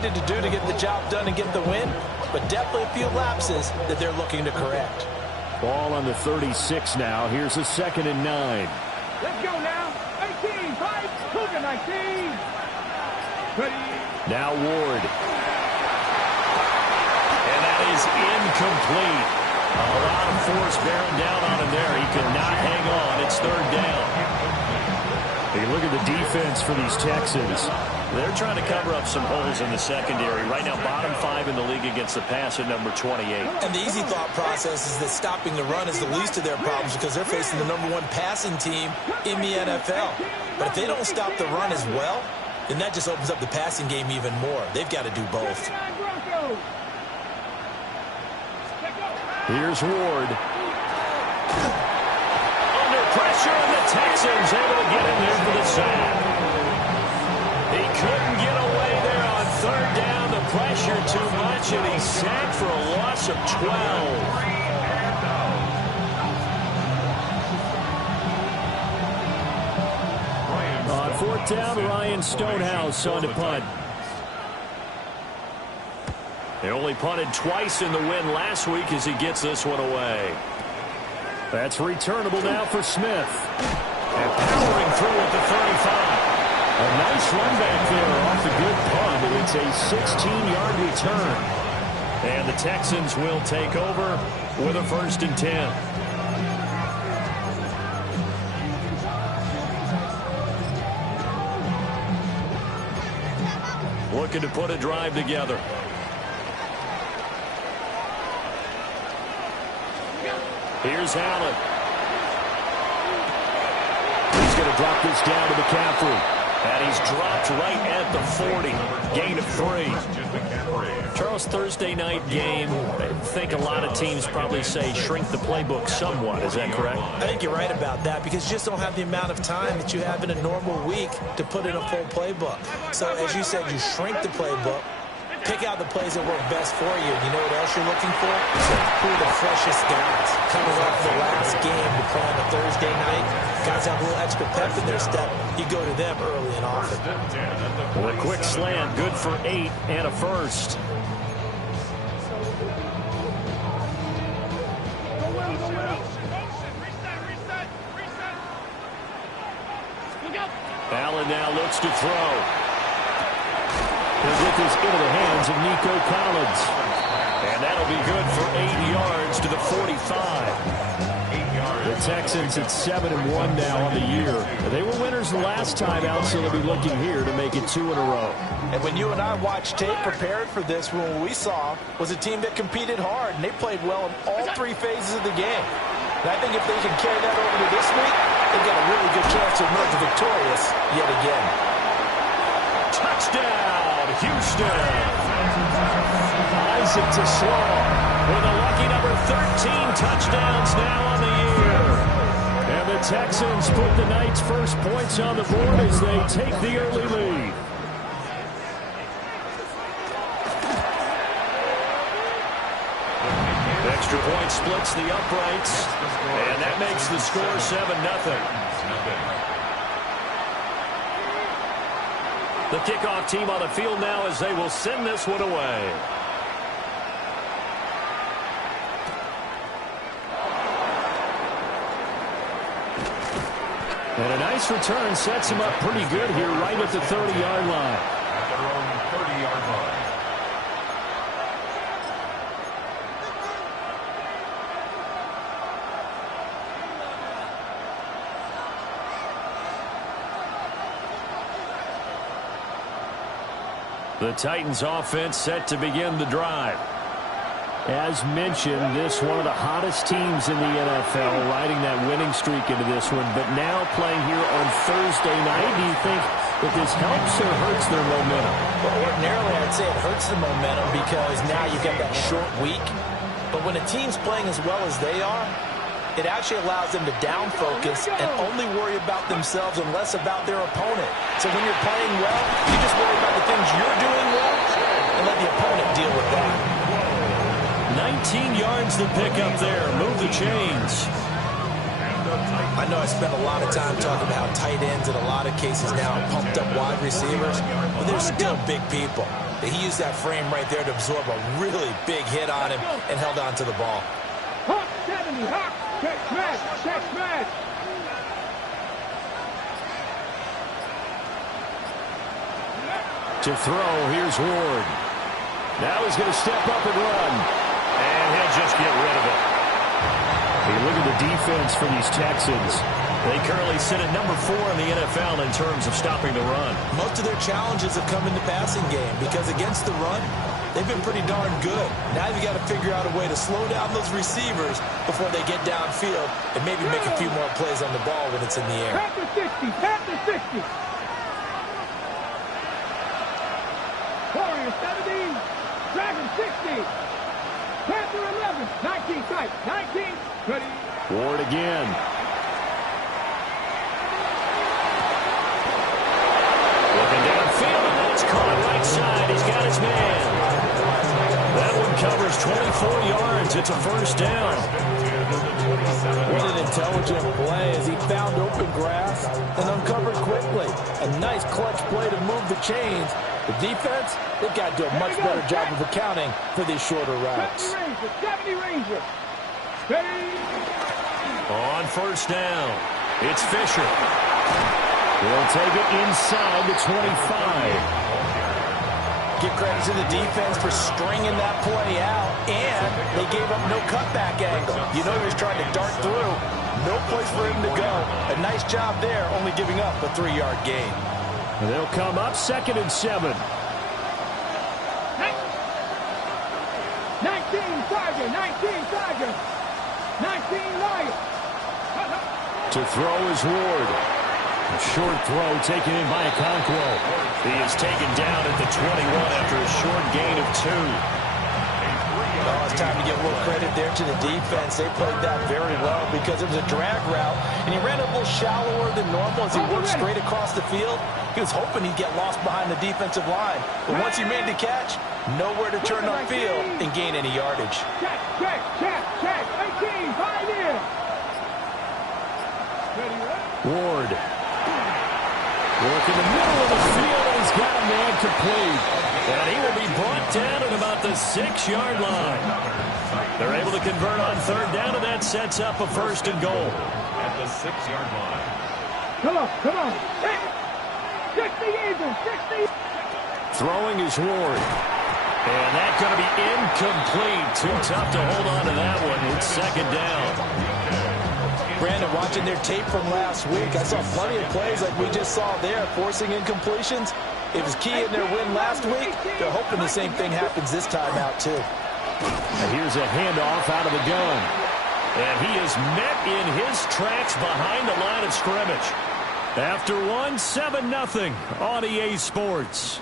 needed to do to get the job done and get the win, but definitely a few lapses that they're looking to correct. Ball on the 36 now. Here's a 2nd and 9. Let's go now. 18, fight, Cougar 19. Ready. Now Ward. And that is incomplete. A lot of force bearing down on him there. He could not hang on. It's 3rd down. Hey, look at the defense for these Texans. They're trying to cover up some holes in the secondary. Right now, bottom 5 in the league against the pass at number 28. And the easy thought process is that stopping the run is the least of their problems because they're facing the number 1 passing team in the NFL. But if they don't stop the run as well, then that just opens up the passing game even more. They've got to do both. Here's Ward. Under pressure, and the Texans able to get in there for the sack. He couldn't get away there on 3rd down. The pressure too much, and he's sacked for a loss of 12. On 4th down, Ryan Stonehouse on to punt. They only punted twice in the win last week as he gets this one away. That's returnable now for Smith. And powering through at the 35. A nice run back there off the good punt, and it's a 16-yard return. And the Texans will take over with a 1st and 10. Looking to put a drive together. Here's Allen. He's going to drop this down to McCaffrey. And he's dropped right at the 40. Gain of 3. Charles, Thursday night game, I think a lot of teams probably say shrink the playbook somewhat. Is that correct? I think you're right about that because you just don't have the amount of time that you have in a normal week to put in a full playbook. So, as you said, you shrink the playbook. Pick out the plays that work best for you. You know what else you're looking for? Who are the freshest guys coming off the last game to play on a Thursday night? Guys have a little extra pep in their step. You go to them early and often. Well, a quick slant, good for 8 and a 1st. Allen now looks to throw. He'll get this into the hands of Nico Collins. And that'll be good for 8 yards to the 45. The Texans at 7-1 now on the year. They were winners the last time out, so they'll be looking here to make it 2 in a row. And when you and I watched tape prepared for this, what we saw was a team that competed hard, and they played well in all 3 phases of the game. And I think if they can carry that over to this week, they've got a really good chance to emerge victorious yet again. Touchdown, Houston. Isaac to Sloan with a lucky number 13 touchdowns now on the year. And the Texans put the Knights' first points on the board as they take the early lead. Extra point splits the uprights, and that makes the score 7-0. The kickoff team on the field now as they will send this one away. And a nice return sets him up pretty good here right at the 30-yard line. At their own 30-yard line. The Titans offense set to begin the drive. As mentioned, this one of the hottest teams in the NFL, riding that winning streak into this one, but now playing here on Thursday night. Do you think that this helps or hurts their momentum? Well, ordinarily, I'd say it hurts the momentum because now you've got that short week. But when a team's playing as well as they are, it actually allows them to down focus and only worry about themselves and less about their opponent. So when you're playing well, you just worry about the things you're doing well and let the opponent deal with that. 19 yards to pick up there. Move the chains. I know I spent a lot of time talking about tight ends in a lot of cases now, pumped up wide receivers, but they're still big people. He used that frame right there to absorb a really big hit on him and held on to the ball. Hawk 70, Hawk. Check smash, check smash. To throw, here's Ward. Now he's going to step up and run. And he'll just get rid of it. Hey, look at the defense for these Texans. They currently sit at number 4 in the NFL in terms of stopping the run. Most of their challenges have come in the passing game because against the run, they've been pretty darn good. Now you've got to figure out a way to slow down those receivers before they get downfield and maybe make a few more plays on the ball when it's in the air. Panther 60, Panther 60. Warrior 70, Dragon 60. Panther 11, 19 tight, 19, ready. Ward again. Looking downfield, and that's caught right side. He's got his man. That one covers 24 yards. It's a first down. What an intelligent play as he found open grass and uncovered quickly. A nice clutch play to move the chains. The defense, they've got to do a much better job of accounting for these shorter routes. 70 Ranger. Ready. On first down, it's Fisher. He'll take it inside the 25. Give credit to the defense for stringing that play out, and they gave up no cutback angle. You know he was trying to dart through. No place for him to go. A nice job there, only giving up a 3-yard gain. And they'll come up 2nd and 7. 19 Tiger, 19 Tiger, 19 Lion. To throw is Ward. A short throw taken in by Okonkwo. He is taken down at the 21 after a short gain of 2. Oh, it's time to give a little credit there to the defense. They played that very well because it was a drag route, and he ran a little shallower than normal as he worked straight across the field. He was hoping he'd get lost behind the defensive line. But once he made the catch, nowhere to turn upfield and gain any yardage. Check, check, check, check. 18, 5 in. Ward. Work in the middle of the field, and he's got a man complete. And he will be brought down at about the 6-yard line. They're able to convert on 3rd down, and that sets up a 1st and goal. At the 6-yard line. Come on, come on. 60 even, 60. Throwing is Ward. And that's going to be incomplete. Too tough to hold on to that one. It's 2nd down. Brandon, watching their tape from last week, I saw plenty of plays like we just saw there, forcing incompletions. It was key in their win last week. They're hoping the same thing happens this time out, too. And here's a handoff out of the gun. And he is met in his tracks behind the line of scrimmage. After one, 7-0 on EA Sports.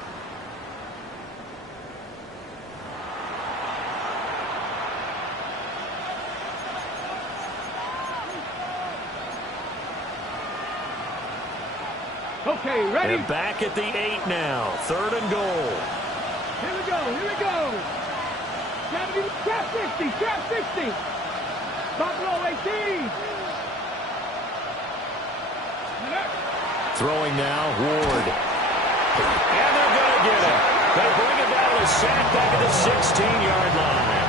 Okay, ready? And back at the 8 now. 3rd and goal. Here we go, here we go. Trap 60, trap 60. Buffalo 18. Throwing now, Ward. And they're going to get him. They bring it down to sack back at the 16-yard line.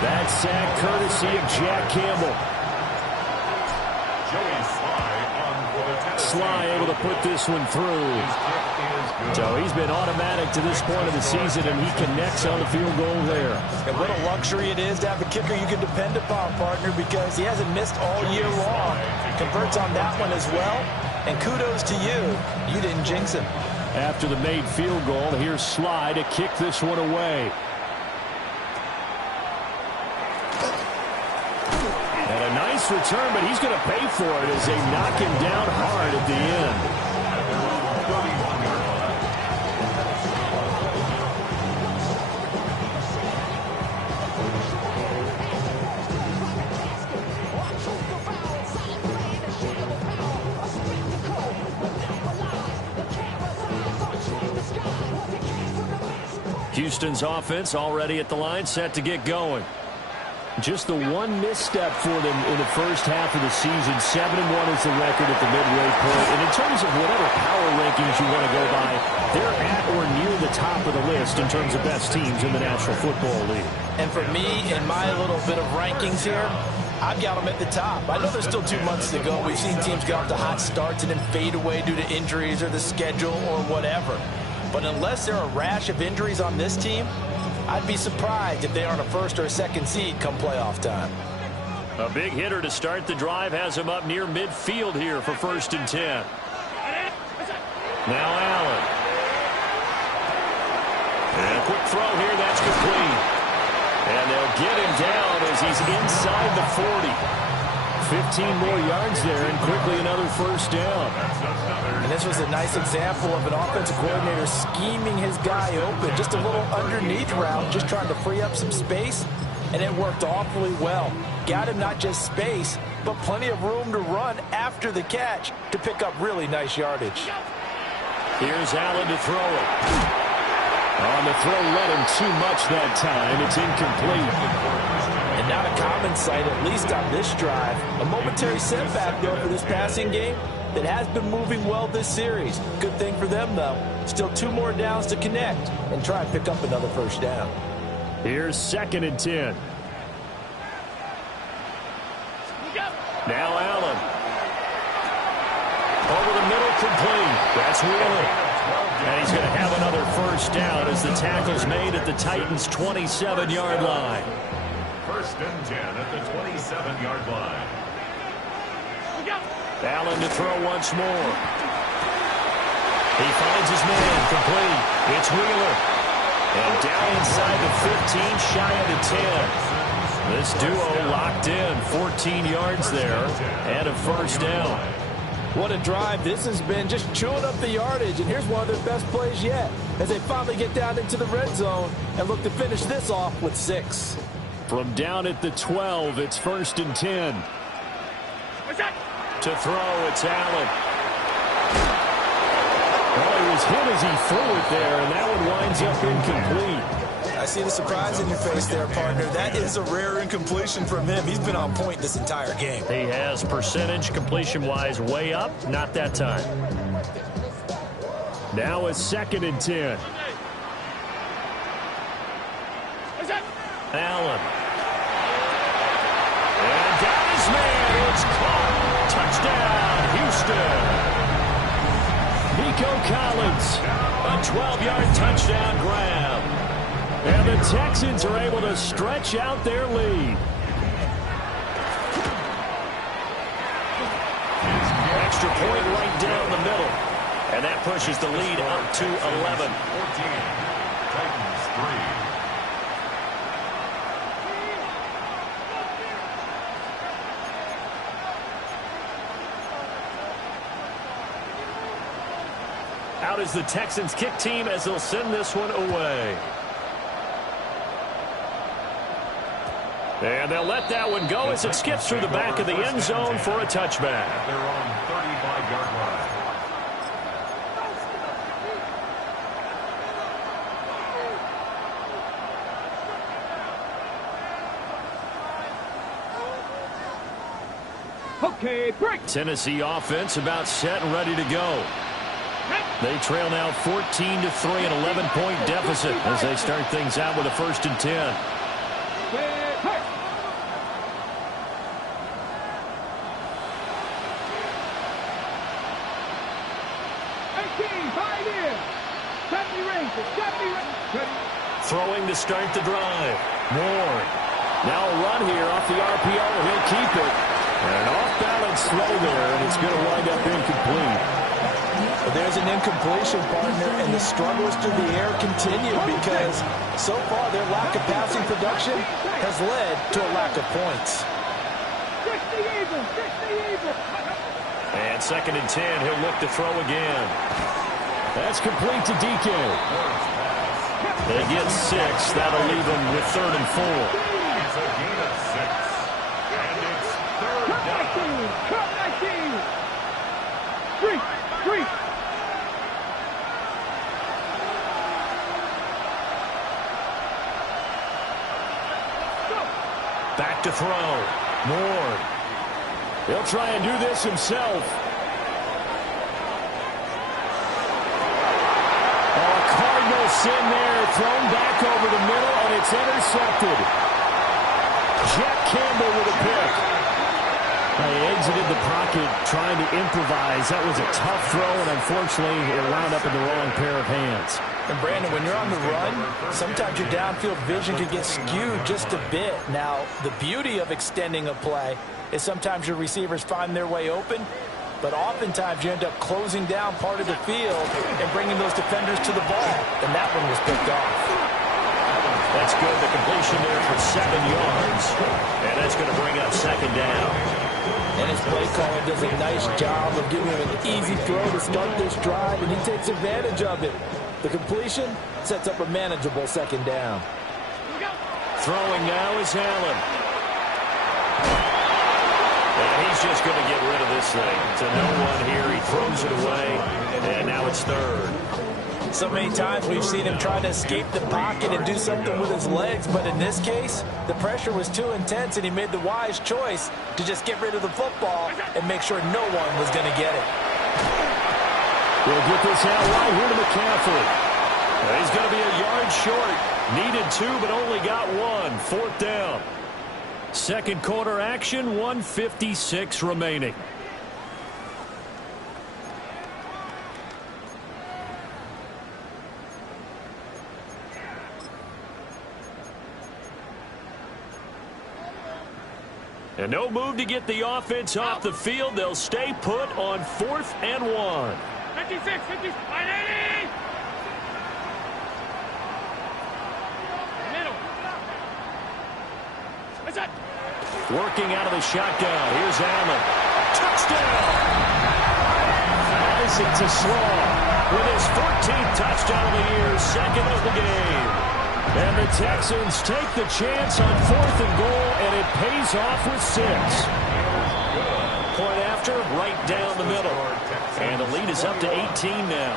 That sack courtesy of Jack Campbell. Sly able to put this one through. So he's been automatic to this point of the season, and he connects on the field goal there. And what a luxury it is to have a kicker you can depend upon, partner, because he hasn't missed all year long. Converts on that one as well. And kudos to you. You didn't jinx him. After the made field goal, here's Sly to kick this one away. And a nice return, but he's going to pay for it as they knock him down hard at the end. Houston's offense already at the line, set to get going. Just the one misstep for them in the first half of the season. 7-1 is the record at the midway point. And in terms of whatever power rankings you want to go by, they're at or near the top of the list in terms of best teams in the National Football League. And for me, in my little bit of rankings here, I've got them at the top. I know there's still 2 months to go. We've seen teams get off to hot starts and then fade away due to injuries or the schedule or whatever. But unless there are a rash of injuries on this team, I'd be surprised if they aren't a first or a second seed come playoff time. A big hitter to start the drive has him up near midfield here for 1st and 10. Now Allen. And a quick throw here, that's complete. And they'll get him down as he's inside the 40. 15 more yards there, and quickly another 1st down. And this was a nice example of an offensive coordinator scheming his guy open. Just a little underneath route, just trying to free up some space, and it worked awfully well. Got him not just space, but plenty of room to run after the catch to pick up really nice yardage. Here's Allen to throw it. On the throw, let him too much that time. It's incomplete. And not a common sight, at least on this drive. A momentary setback, though, for this passing game that has been moving well this series. Good thing for them, though. Still 2 more downs to connect and try and pick up another 1st down. Here's 2nd and 10. Now Allen. Over the middle, complete. That's Wheeler. And he's going to have another 1st down as the tackle's made at the Titans' 27-yard line. 1st and 10 at the 27-yard line. Allen to throw once more. He finds his man, complete. It's Wheeler. And down inside the 15, shy of the 10. This duo locked in, 14 yards there, and a 1st down. What a drive this has been, just chewing up the yardage, and here's one of their best plays yet as they finally get down into the red zone and look to finish this off with 6. From down at the 12, it's 1st and 10. To throw, it's Allen. Well, he was hit as he threw it there, and that one winds up incomplete. I see the surprise in your face there, partner. That is a rare incompletion from him. He's been on point this entire game. He has percentage completion-wise way up, not that time. Now it's 2nd and 10. Allen. And down his man. It's caught. Touchdown, Houston. Nico Collins. A 12-yard touchdown grab. And the Texans are able to stretch out their lead. Extra point right down the middle. And that pushes the lead up to 11. 14. Titans 3. Out is the Texans kick team as they'll send this one away. And they'll let that one go as it skips through the back of the end zone for a touchback. At their own 35-yard line. Okay, break. Tennessee offense about set and ready to go. They trail now 14-3, an 11-point deficit as they start things out with a 1st and 10. Throwing to start the drive. Ward. Now a run here off the RPO. He'll keep it. And an off-balance throw there, and it's going to wind up incomplete. But there's an incompletion, partner, and the struggles through the air continue because so far their lack of passing production has led to a lack of points. And 2nd and 10, he'll look to throw again. That's complete to DK. They get 6. That'll leave them with 3rd and 4. It's a gain of 6. And it's 3rd down. Cut 19. 3. Back to throw. Moore. He'll try and do this himself. Cardinal sin there, thrown back over the middle, and it's intercepted. Jack Campbell with a pick. He exited the pocket trying to improvise. That was a tough throw, and unfortunately, it wound up in the wrong pair of hands. And Brandon, when you're on the run, sometimes your downfield vision can get skewed just a bit. Now, the beauty of extending a play is sometimes your receivers find their way open, but oftentimes you end up closing down part of the field and bringing those defenders to the ball. And that one was picked off. That's good. The completion there for 7 yards. And that's going to bring up second down. And his play caller does a nice job of giving him an easy throw to start this drive, and he takes advantage of it. The completion sets up a manageable second down. Throwing now is Allen. And he's just going to get rid of this thing. To no one here. He throws it away. And now it's third. So many times we've seen him try to escape the pocket and do something with his legs. But in this case, the pressure was too intense, and he made the wise choice to just get rid of the football and make sure no one was going to get it. We'll get this out right here to McCaffrey. He's going to be a yard short. Needed 2, but only got 1. Fourth down. Second quarter action, 1:56 remaining. And no move to get the offense off the field. They'll stay put on 4th and 1. 56, 50, 80! Middle. What's that? Working out of the shotgun. Here's Allen. Touchdown! Isaac to Slaw with his 14th touchdown of the year, second of the game. And the Texans take the chance on 4th and goal, and it pays off with 6. Point after, right down the middle. And the lead is up to 18 now.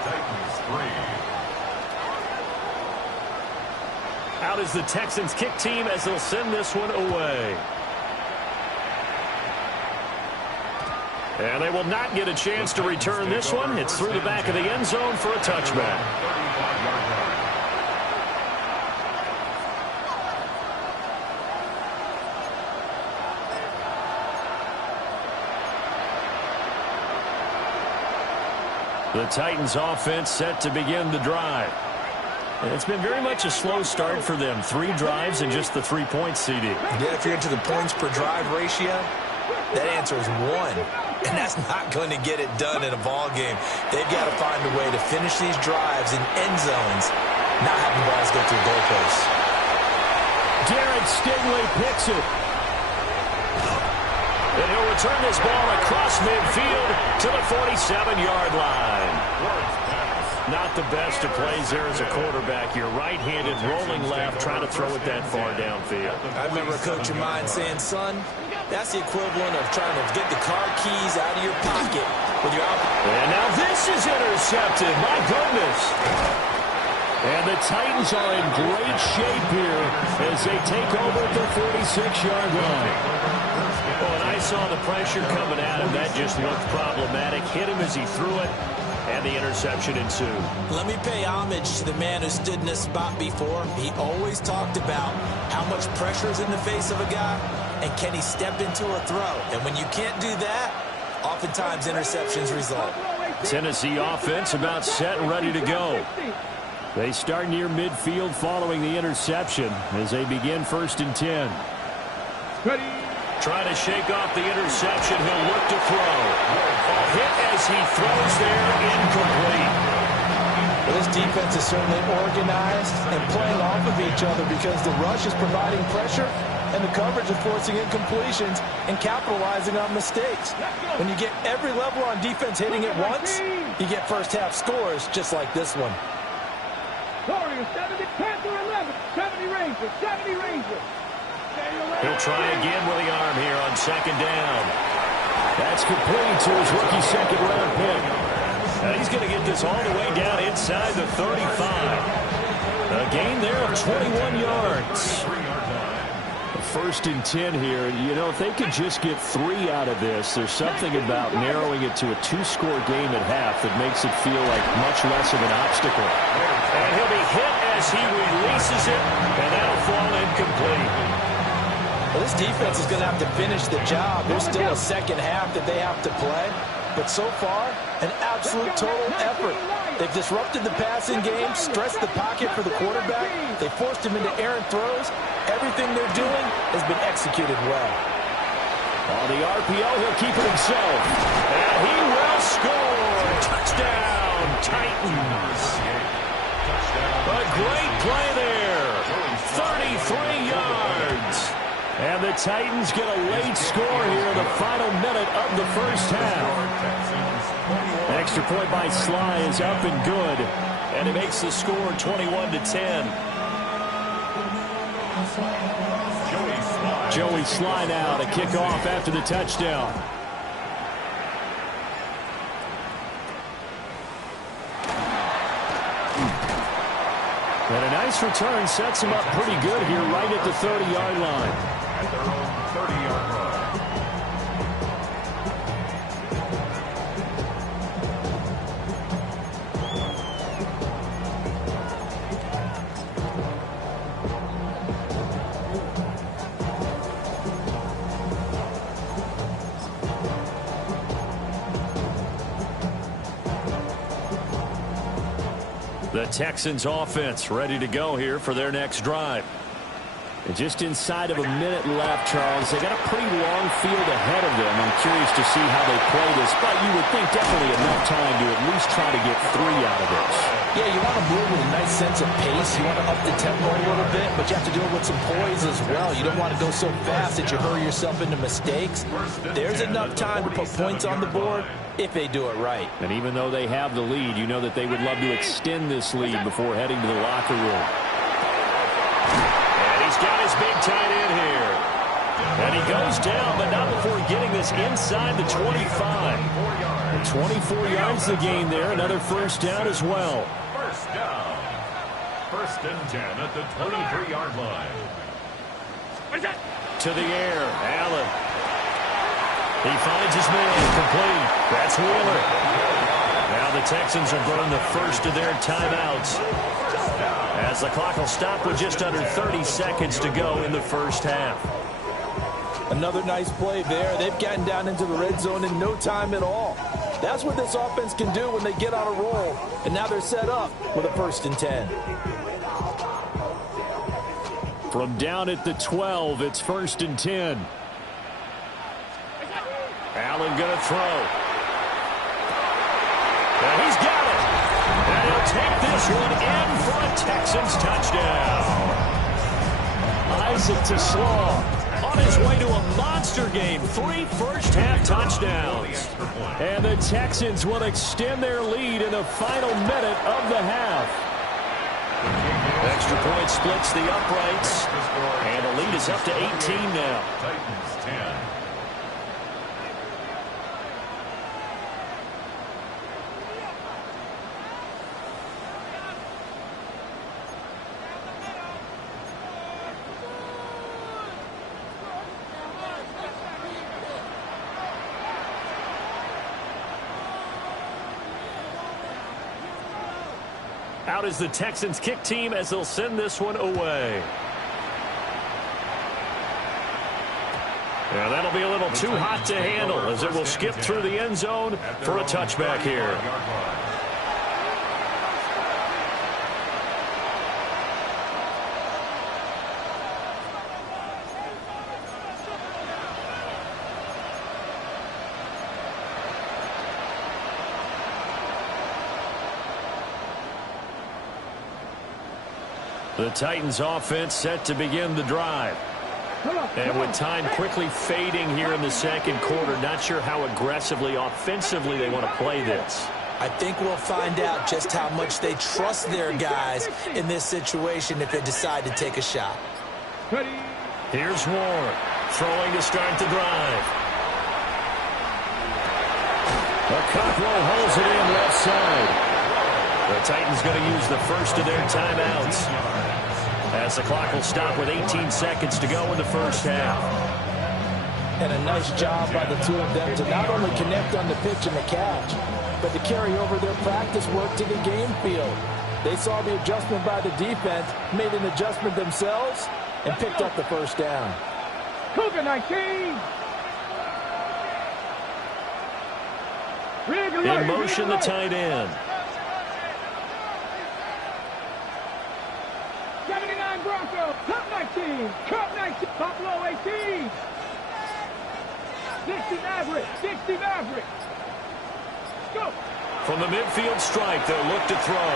Out is the Texans kick team as they'll send this one away. And they will not get a chance to return this one. It's through the back of the end zone for a touchback. The Titans offense set to begin the drive. And it's been very much a slow start for them. 3 drives and just the 3 points, CD. Yeah, if you're into the points per drive ratio, that answer is 1. And that's not going to get it done in a ball game. They've got to find a way to finish these drives in end zones, not having balls go through goalposts. Derek Stingley picks it. And he'll return this ball across midfield to the 47-yard line. Not the best of plays there as a quarterback. You're right-handed, rolling left, trying to throw it that far downfield. I remember a coach of mine saying, son, that's the equivalent of trying to get the car keys out of your pocket when you're out. And now this is intercepted. My goodness. And the Titans are in great shape here as they take over at the 46-yard line. Well, and I saw the pressure coming at him. That just looked problematic. Hit him as he threw it, and the interception ensued. Let me pay homage to the man who stood in this spot before. He always talked about how much pressure is in the face of a guy, and can he step into a throw. And when you can't do that, oftentimes interceptions result. Tennessee offense about set and ready to go. They start near midfield following the interception as they begin 1st and 10. Ready. Trying to shake off the interception. He'll look to throw. A hit as he throws there, incomplete. Well, this defense is certainly organized and playing off of each other because the rush is providing pressure and the coverage is forcing incompletions and capitalizing on mistakes. When you get every level on defense hitting it once, you get first half scores just like this one. Warriors, 70, Panther 11, 70 Rangers, 70 Rangers. He'll try again with the arm here on 2nd down. That's complete to his rookie second-round pick. Now he's going to get this all the way down inside the 35. A gain there of 21 yards. 1st and 10 here. You know, if they could just get 3 out of this, there's something about narrowing it to a 2-score game at half that makes it feel like much less of an obstacle. And he'll be hit as he releases it, and that'll fall incomplete. Well, this defense is going to have to finish the job. There's still a second half that they have to play. But so far, an absolute total effort. They've disrupted the passing game, stressed the pocket for the quarterback. They forced him into errant throws. Everything they're doing has been executed well. On the RPO, he'll keep it himself. And he will score. Touchdown, Titans. A great play there. 33 yards. And the Titans get a late score here in the final minute of the first half. An extra point by Sly is up and good. And it makes the score 21-10. Joey Sly now to kick off after the touchdown. And a nice return sets him up pretty good here right at the 30-yard line. At their own 30-yard line. The Texans offense ready to go here for their next drive. And just inside of a minute left, Charles. They got a pretty long field ahead of them. I'm curious to see how they play this, but you would think definitely enough time to at least try to get 3 out of this. Yeah, you want to move with a nice sense of pace. You want to up the tempo a little bit, but you have to do it with some poise as well. You don't want to go so fast that you hurry yourself into mistakes. There's enough time to put points on the board if they do it right. And even though they have the lead, you know that they would love to extend this lead before heading to the locker room. And he's got his big tight end here. And he goes down, but not before getting this inside the 25. 24 yards the gain there. Another first down as well. First down. 1st and 10 at the 23-yard line. To the air, Allen. He finds his man, complete. That's Wheeler. Now the Texans will burn the first of their timeouts, as the clock will stop with just under 30 seconds to go in the first half. Another nice play there. They've gotten down into the red zone in no time at all. That's what this offense can do when they get on a roll. And now they're set up with a 1st and 10. From down at the 12, it's 1st and 10. Allen going to throw. And he's got it. And he'll take this one in for a Texans touchdown. Isaac to Slaw. On his way to a monster game. 3 first-half touchdowns. And the Texans will extend their lead in the final minute of the half. Extra point splits the uprights. And the lead is up to 18 now. Titans 10. Out is the Texans kick team as they'll send this one away. Yeah, that'll be a little too hot to handle as it will skip through the end zone for a touchback here. The Titans offense set to begin the drive. And with time quickly fading here in the second quarter, not sure how aggressively, offensively they want to play this. I think we'll find out just how much they trust their guys in this situation if they decide to take a shot. Here's Warren throwing to start the drive. Cockrell holds it in left side. The Titans going to use the first of their timeouts as the clock will stop with 18 seconds to go in the first half. And a nice job by the two of them to not only connect on the pitch and the catch, but to carry over their practice work to the game field. They saw the adjustment by the defense, made an adjustment themselves, and picked up the first down. Cougar 19. In motion, the tight end. 79 Broncos. Cup 19. Cup 19. Buffalo 18. 60 Maverick. 60 Maverick. Go. From the midfield strike, they'll look to throw.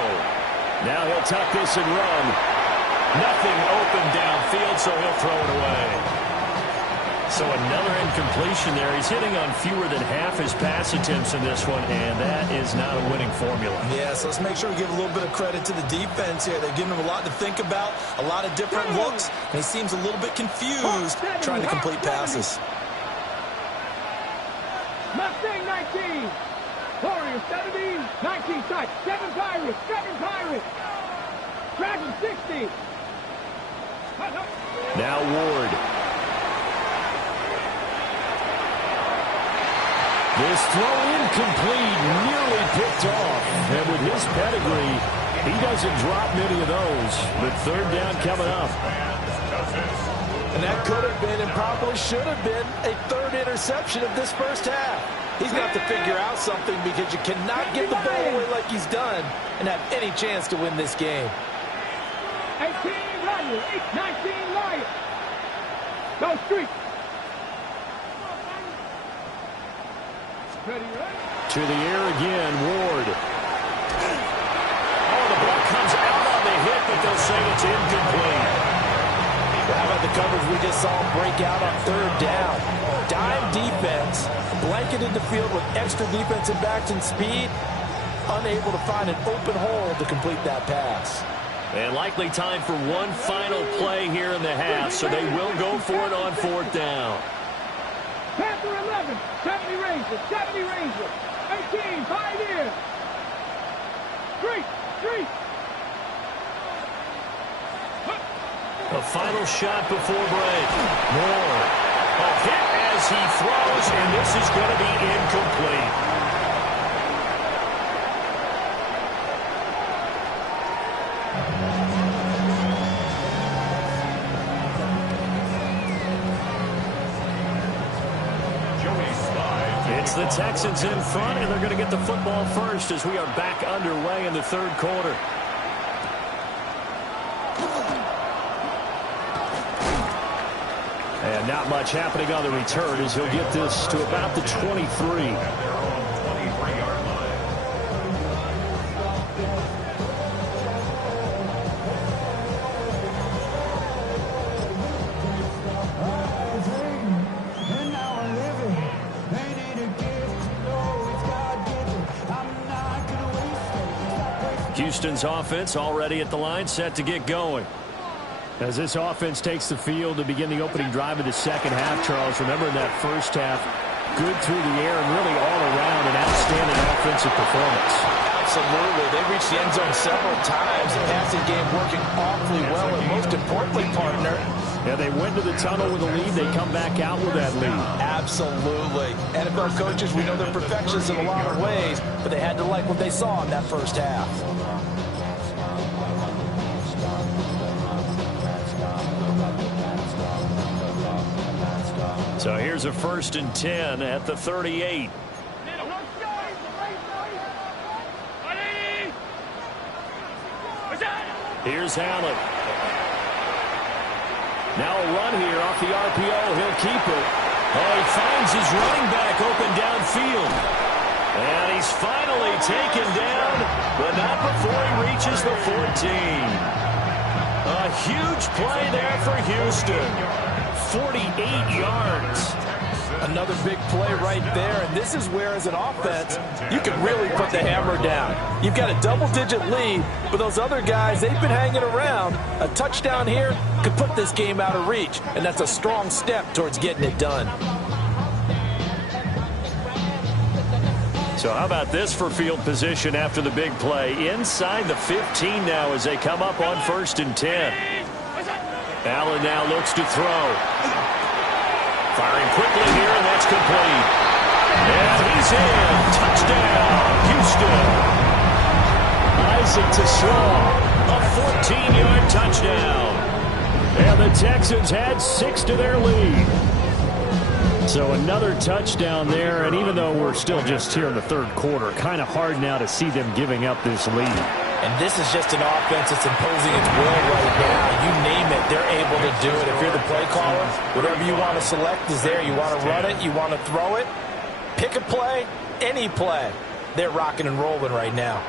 Now he'll tuck this and run. Nothing open downfield, so he'll throw it away. So another incompletion there. He's hitting on fewer than half his pass attempts in this one, and that is not a winning formula. Yeah, so let's make sure we give a little bit of credit to the defense here. They're giving him a lot to think about, a lot of different looks, and he seems a little bit confused trying to complete passes. Mustang 19. Warrior 70. 19 sight. 7 Pirates. 7 Pirates. Dragon 60. Now Ward. This throw incomplete, nearly picked off. And with his pedigree, he doesn't drop many of those. But third down coming up. And that could have been and probably should have been a third interception of this first half. He's going to have to figure out something because you cannot give the ball away like he's done and have any chance to win this game. 18 Lions. 19 Lions. Go Street. Ready, ready. To the air again, Ward. Oh, the ball comes out on the hit, but they'll say it's incomplete. How about the coverage we just saw him break out on third down? Dime defense, blanketed the field with extra defensive backs and speed, unable to find an open hole to complete that pass. And likely time for one final play here in the half, so they will go for it on fourth down. Panther 11, 70 Rangers, 70 Rangers, 18 Pioneers. Street. A final shot before break. Moore. A hit as he throws, and this is going to be incomplete. It's the Texans in front, and they're going to get the football first as we are back underway in the third quarter. And not much happening on the return as he'll get this to about the 23. Houston's offense already at the line, set to get going. As this offense takes the field to begin the opening drive of the second half, Charles, remember in that first half, good through the air and really all around an outstanding offensive performance. Absolutely. They reached the end zone several times. The passing game working awfully well, and most importantly, partner. Yeah, they went to the tunnel with a lead. They come back out with that lead. Absolutely. NFL coaches, we know they're perfectionists in a lot of ways, but they had to like what they saw in that first half. So here's a 1st and 10 at the 38. Here's Allen. Now a run here off the RPO. He'll keep it. Oh, he finds his running back open downfield. And he's finally taken down, but not before he reaches the 14. A huge play there for Houston. 48 yards. Another big play right there, and this is where, as an offense, you can really put the hammer down. You've got a double-digit lead, but those other guys, they've been hanging around. A touchdown here could put this game out of reach, and that's a strong step towards getting it done. So how about this for field position after the big play? Inside the 15 now as they come up on 1st and 10. Allen now looks to throw. Firing quickly here, and that's complete. And he's in. Touchdown, Houston. Isaac to Shaw. A 14-yard touchdown. And the Texans had 6 to their lead. So another touchdown there, and even though we're still just here in the third quarter, kind of hard now to see them giving up this lead. And this is just an offense that's imposing its will right now. You name it, they're able to do it. If you're the play caller, whatever you want to select is there. You want to run it, you want to throw it, pick a play, any play. They're rocking and rolling right now.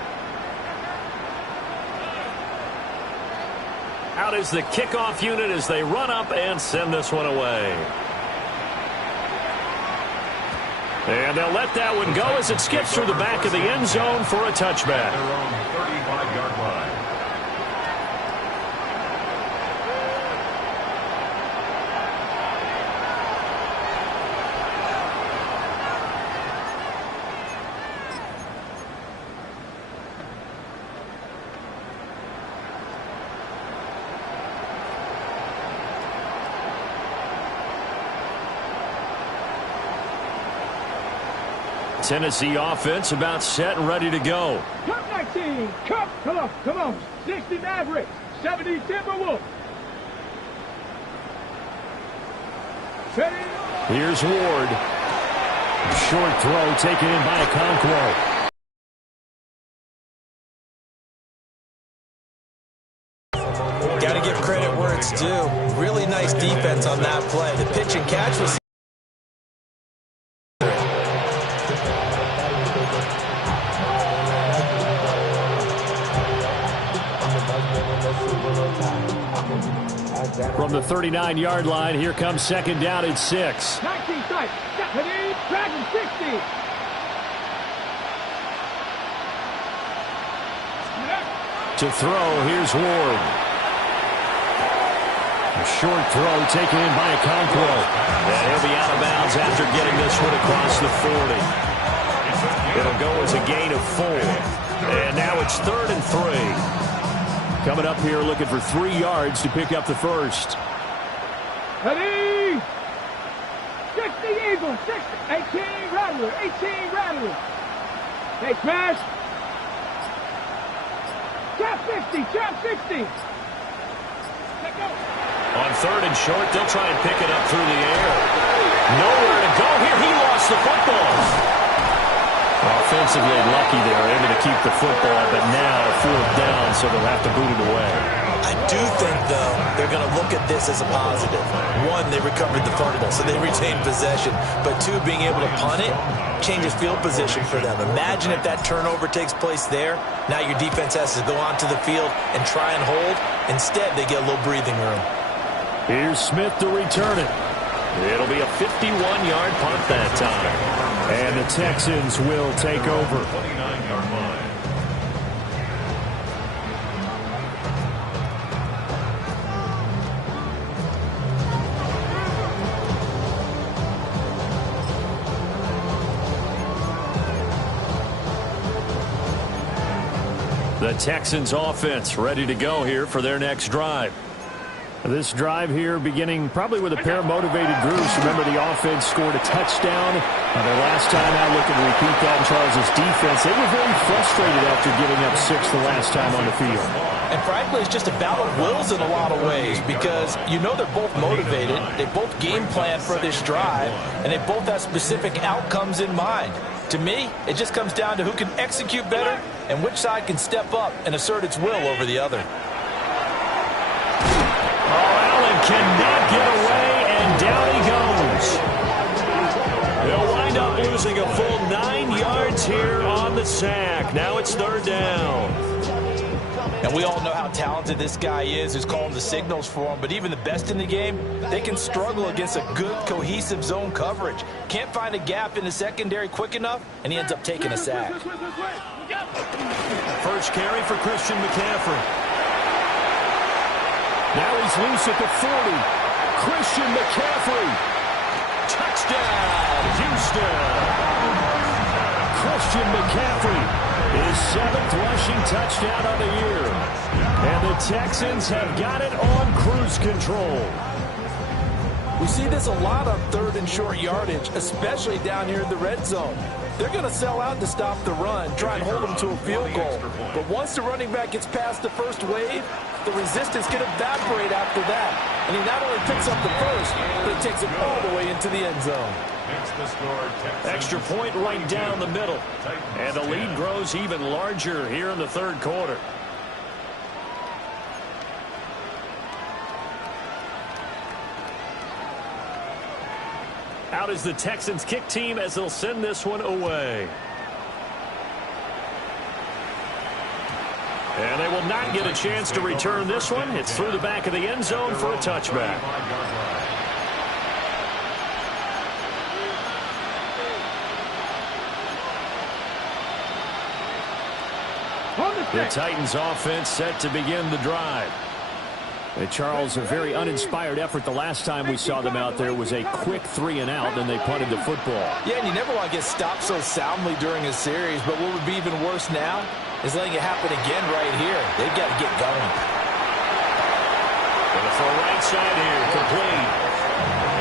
Out is the kickoff unit as they run up and send this one away. And they'll let that one go as it skips through the back of the end zone for a touchback. Their own 35-yard line. Tennessee offense about set and ready to go. Cup 19. Cup. Come on. 60 Mavericks. 70 Timberwolves. Here's Ward. Short throw taken in by Okonkwo. Got to give credit where it's due. Really nice defense on that play. The pitch and catch was... From the 39-yard line, here comes second down at 6. 19 tight. Dragon 60. To throw, here's Ward. A short throw taken in by Okonkwo. And he'll be out of bounds after getting this one across the 40. It'll go as a gain of 4. And now it's 3rd and 3. Coming up here looking for 3 yards to pick up the first. Ready? 60 Eagles. 60. 18 Rattler. 18 Rattler. Hey, smash. Trap 50. Trap 60. Let go. On 3rd and short, they'll try and pick it up through the air. Nowhere to go here. He lost the football. Offensively lucky they're able to keep the football, but now 4th down, so they'll have to boot it away. I do think, though, they're going to look at this as a positive. 1, they recovered the fumble, so they retained possession. But 2, being able to punt it changes field position for them. Imagine if that turnover takes place there. Now your defense has to go onto the field and try and hold. Instead, they get a little breathing room. Here's Smith to return it. It'll be a 51-yard punt that time. And the Texans will take over. 29-yard line. The Texans offense ready to go here for their next drive. This drive here beginning probably with a pair of motivated groups. Remember, the offense scored a touchdown. Their last time out, looking to repeat that in Charles' defense. They were very frustrated after giving up 6 the last time on the field. And frankly, it's just a battle of wills in a lot of ways because you know they're both motivated. They both game plan for this drive, and they both have specific outcomes in mind. To me, it just comes down to who can execute better and which side can step up and assert its will over the other. Cannot get away, and down he goes. They'll wind up losing a full 9 yards here on the sack. Now it's 3rd down. And we all know how talented this guy is who's calling the signals for him, but even the best in the game, they can struggle against a good, cohesive zone coverage. Can't find a gap in the secondary quick enough, and he ends up taking a sack. First carry for Christian McCaffrey. Now he's loose at the 40. Christian McCaffrey. Touchdown, Houston. Christian McCaffrey His 7th rushing touchdown on the year. And the Texans have got it on cruise control. We see this a lot on 3rd and short yardage, especially down here in the red zone. They're going to sell out to stop the run, try and hold them to a field goal. But once the running back gets past the first wave, the resistance can evaporate after that. And he not only picks up the first, but he takes it all the way into the end zone. Extra point right down the middle. And the lead grows even larger here in the 3rd quarter. Out is the Texans kick team as they'll send this one away. And they will not get a chance to return this one. It's through the back of the end zone for a touchback. The Titans offense set to begin the drive. Charles, a very uninspired effort the last time we saw them out there was a quick 3 and out, then they punted the football. Yeah, and you never want to get stopped so soundly during a series, but what would be even worse now is letting it happen again right here. They've got to get going. Going to throw right side here, complete.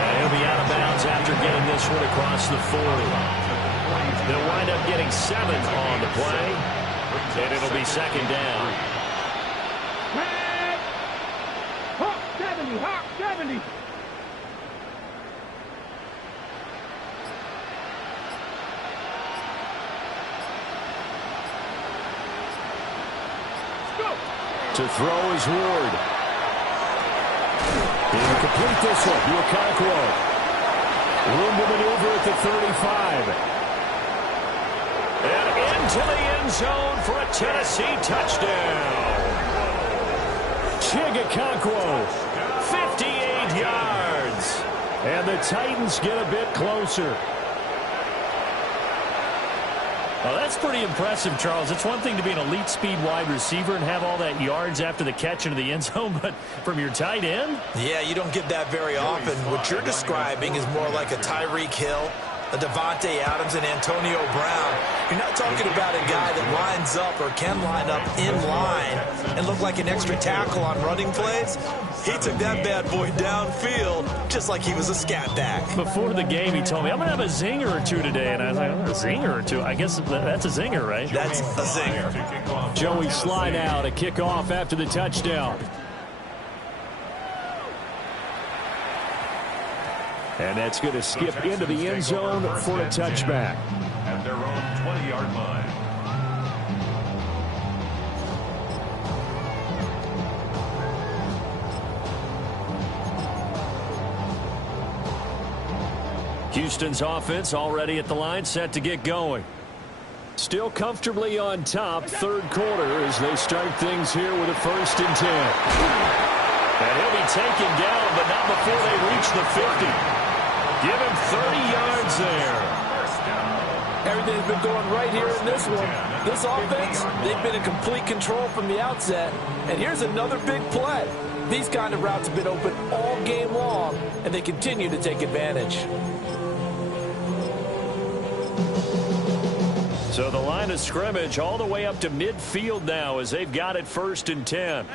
And he'll be out of bounds after getting this one across the 40. They'll wind up getting 7 on the play, and it'll be 2nd down. Hawk 70. To throw is Ward. He'll complete this one to Okonkwo. Room to maneuver at the 35. And into the end zone for a Tennessee touchdown. Okonkwo. 58 yards. And the Titans get a bit closer. Well, that's pretty impressive, Charles. It's one thing to be an elite speed wide receiver and have all that yards after the catch into the end zone, but from your tight end? Yeah, you don't get that very often. What you're describing is more like a Tyreek Hill, a Devontae Adams, and Antonio Brown. You're not talking about a guy that lines up or can line up in line and look like an extra tackle on running plays. He took that bad boy downfield just like he was a scat back. Before the game, he told me, I'm going to have a zinger or two today. And I was like, a zinger or two? I guess that's a zinger, right? That's a zinger. Joey slide out, a kickoff after the touchdown. And that's going to skip into the end zone for a touchback. At their own 20-yard line. Houston's offense already at the line, set to get going. Still comfortably on top, 3rd quarter as they start things here with a 1st and 10. And he'll be taken down, but not before they reach the 50. Give him 30 yards there. Everything's been going right here in this one. This offense, they've been in complete control from the outset. And here's another big play. These kind of routes have been open all game long, and they continue to take advantage. So the line of scrimmage all the way up to midfield now as they've got it 1st and 10.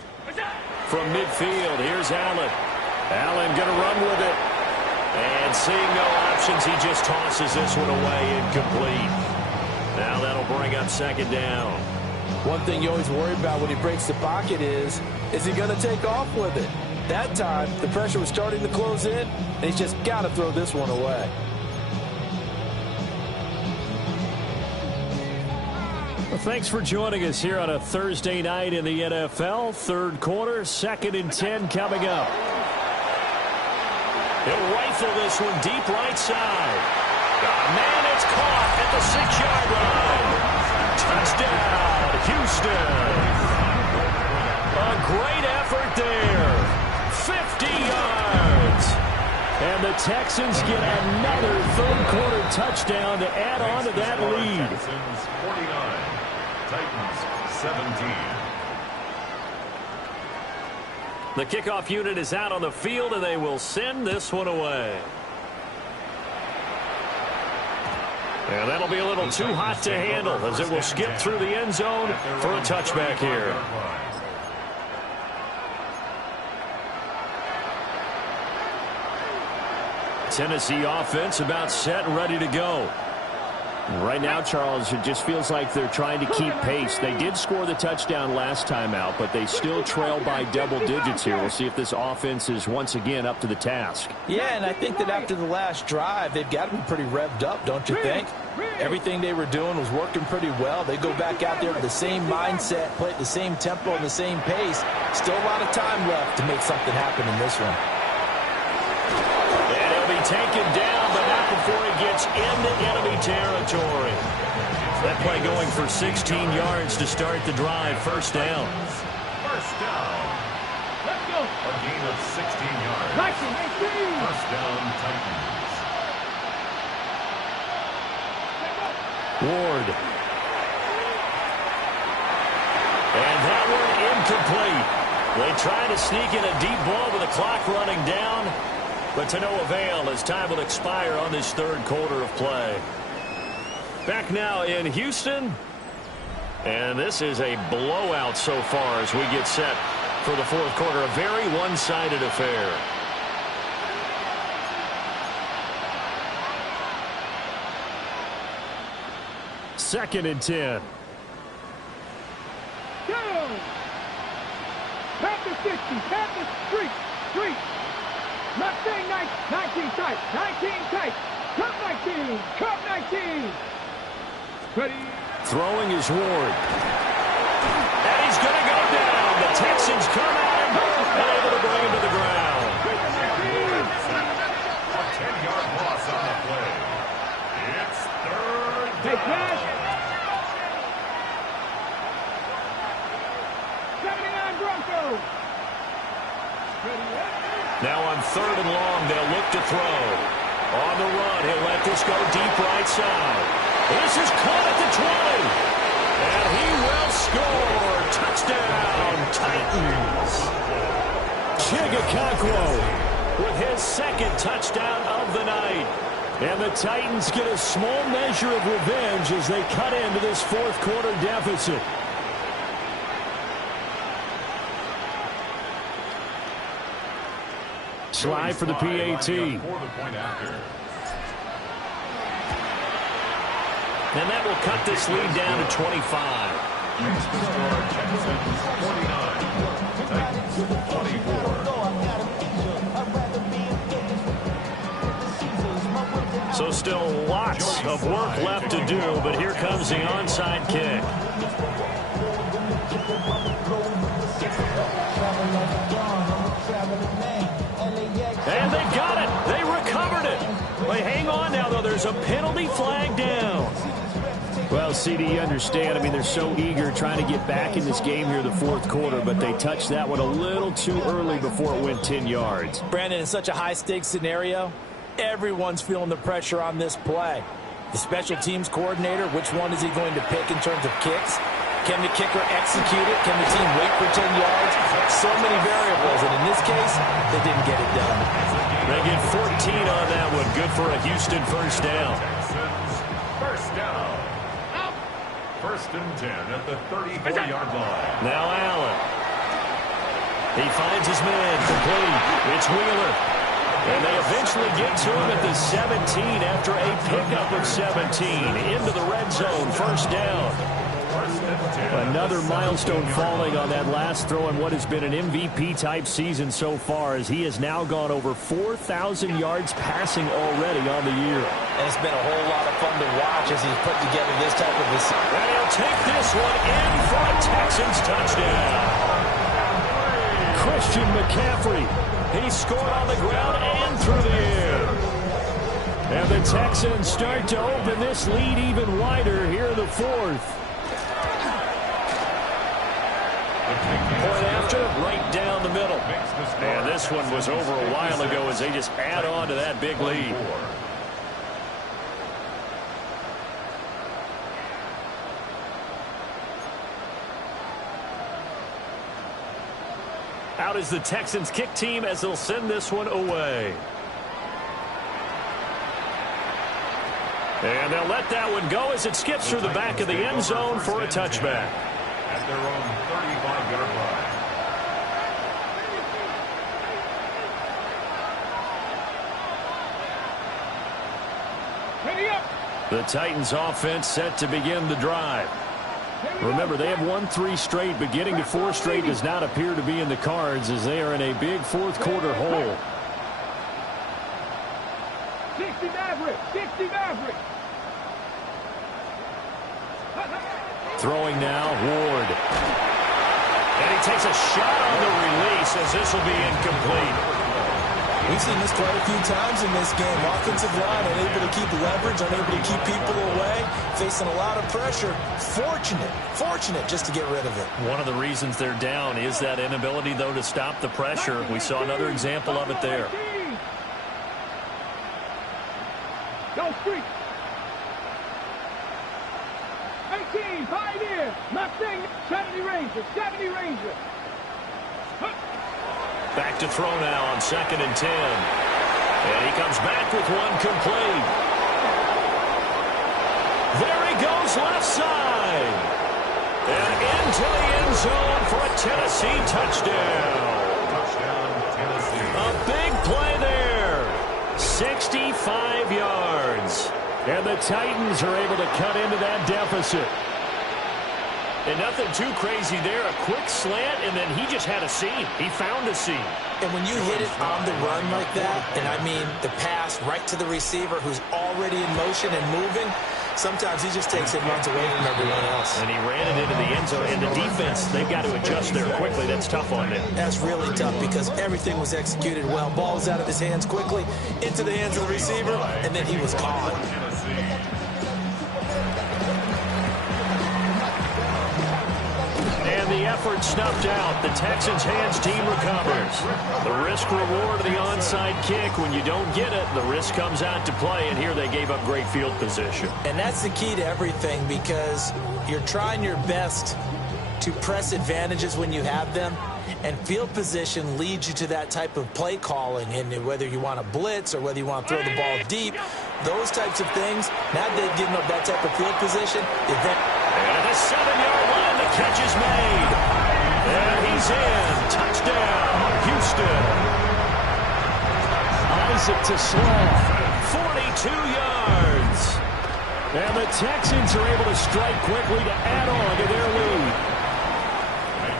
From midfield, here's Allen. Allen going to run with it. And seeing no options, he just tosses this one away incomplete. Now that'll bring up 2nd down. One thing you always worry about when he breaks the pocket is he going to take off with it? That time, the pressure was starting to close in, and he's just got to throw this one away. Well, thanks for joining us here on a Thursday night in the NFL. 3rd quarter, 2nd and 10 coming up. He'll rifle this one deep right side. Man, it's caught at the 6-yard line. Touchdown, Houston. A great effort there. 50 yards. And the Texans get another 3rd quarter touchdown to add on to that lead. Texans 49, Titans 17. The kickoff unit is out on the field, and they will send this one away. And that'll be a little too hot to handle as it will skip through the end zone for a touchback here. Tennessee offense about set and ready to go. Right now, Charles, it just feels like they're trying to keep pace. They did score the touchdown last time out, but they still trail by double digits here. We'll see if this offense is once again up to the task. Yeah, and I think that after the last drive, they've got to be pretty revved up, don't you think? Everything they were doing was working pretty well. They go back out there with the same mindset, play at the same tempo and the same pace. Still a lot of time left to make something happen in this one. And he'll be taken down, but not before he gets into enemy territory. That play going for 16 yards to start the drive. First down. First down. Let's go. A gain of 16 yards. First down, Titans. Ward. And that one incomplete. They try to sneak in a deep ball with the clock running down, but to no avail as time will expire on this third quarter of play. Back now in Houston, and this is a blowout so far as we get set for the fourth quarter. A very one-sided affair. Second and 10. Go. Tap the 60. Tap the street. Left thing 19 tight. 19 tight. Cup 19. Cup 19. Ready. Throwing is Ward. And he's going to go down. The Texans come at him and able to bring him to the ground. A 10-yard loss on the play. It's third down. Hey, pass. 79 Broncos. Ready. Now on third and long, they'll look to throw. On the run, he'll let this go deep right side. This is caught at the 20. And he will score. Touchdown, Titans. Chigakonkwo with his second touchdown of the night. And the Titans get a small measure of revenge as they cut into this fourth quarter deficit. Slide for the PAT. And that will cut this lead down to 25. So still lots of work left to do, but here comes the onside kick. And they got it. They recovered it. They hang on now, though. There's a penalty flag down. Well, CD, you understand. I mean, they're so eager trying to get back in this game here the fourth quarter, but they touched that one a little too early before it went 10 yards. Brandon, in such a high-stakes scenario, everyone's feeling the pressure on this play. The special teams coordinator, which one is he going to pick in terms of kicks? Can the kicker execute it? Can the team wait for 10 yards? So many variables, and in this case, they didn't get it done. They get 14 on that one. Good for a Houston first down. First down. First and 10 at the 34-yard line. Now Allen. He finds his man complete. It's Wheeler. And they eventually get to him at the 17 after a pickup of 17. Into the red zone. First down. Another milestone falling on that last throw in what has been an MVP-type season so far, as he has now gone over 4,000 yards passing already on the year. And it's been a whole lot of fun to watch as he's put together this type of a season. And he'll take this one in for a Texans touchdown. Christian McCaffrey. He scored on the ground and through the air. And the Texans start to open this lead even wider here in the fourth. Point after, right down the middle. And this one was over a while ago as they just add on to that big lead. Out is the Texans kick team as they'll send this one away. And they'll let that one go as it skips through the back of the end zone for a touchback. At their own 35-yard line. Ready up. The Titans offense set to begin the drive. Remember, they have won 3 straight, but getting to 4 straight does not appear to be in the cards as they are in a big fourth quarter hole. 60 Maverick. 60 Maverick. Throwing now, Ward. And he takes a shot on the release as this will be incomplete. We've seen this quite a few times in this game. Offensive line unable to keep leverage, unable to keep people away, facing a lot of pressure. Fortunate just to get rid of it. One of the reasons they're down is that inability, though, to stop the pressure. We saw another example of it there. Go street. 18, Pioneer. Mustang, 70 Ranger, 70 Ranger. Back to throw now on 2nd and 10. And he comes back with one complete. There he goes left side. And into the end zone for a Tennessee touchdown. Touchdown, Tennessee. A big play there. 65 yards. And the Titans are able to cut into that deficit. And nothing too crazy there. A quick slant, and then he just had a seam. He found a seam. And when you hit it on the run like that, and I mean the pass right to the receiver who's already in motion and moving, sometimes he just takes it and runs away from everyone else. And he ran it into the end zone. And the defense, they've got to adjust there quickly. That's tough on them. That's really tough because everything was executed well. Ball was out of his hands quickly, into the hands of the receiver, and then he was gone. And the effort snuffed out. The Texans' hands team recovers. The risk-reward of the onside kick. When you don't get it, the risk comes out to play, and here they gave up great field position. And that's the key to everything because you're trying your best to press advantages when you have them, and field position leads you to that type of play calling. And whether you want to blitz or whether you want to throw the ball deep, those types of things, now that they've given up that type of field position, and at the 7-yard line, the catch is made. And he's in. Touchdown, Houston. Isaac to Slaw. 42 yards. And the Texans are able to strike quickly to add on to their lead.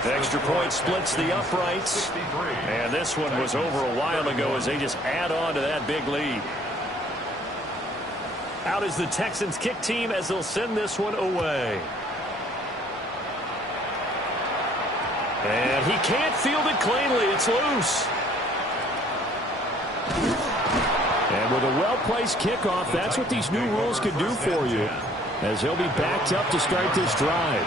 The extra point splits the uprights. And this one was over a while ago as they just add on to that big lead. Out is the Texans kick team as they'll send this one away. And he can't field it cleanly. It's loose. And with a well-placed kickoff, that's what these new rules can do for you, as he'll be backed up to start this drive.